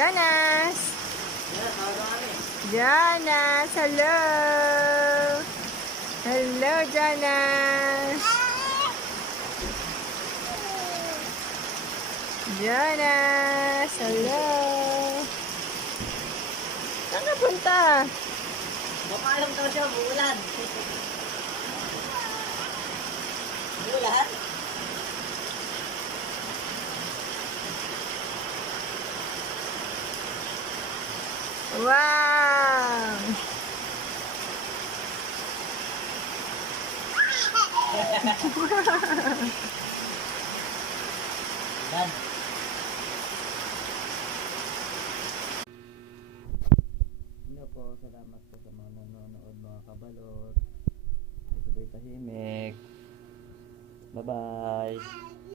Jonas! Jonas, hello! Hello, Jonas! Jonas, hello! Saan ka punta? Mapaalam daw siya, buulan. Buulan? Wow! Yan. Hello po, salamat po sa mga nanonood mga kabalot. Ito ba'y tahimik? Bye-bye!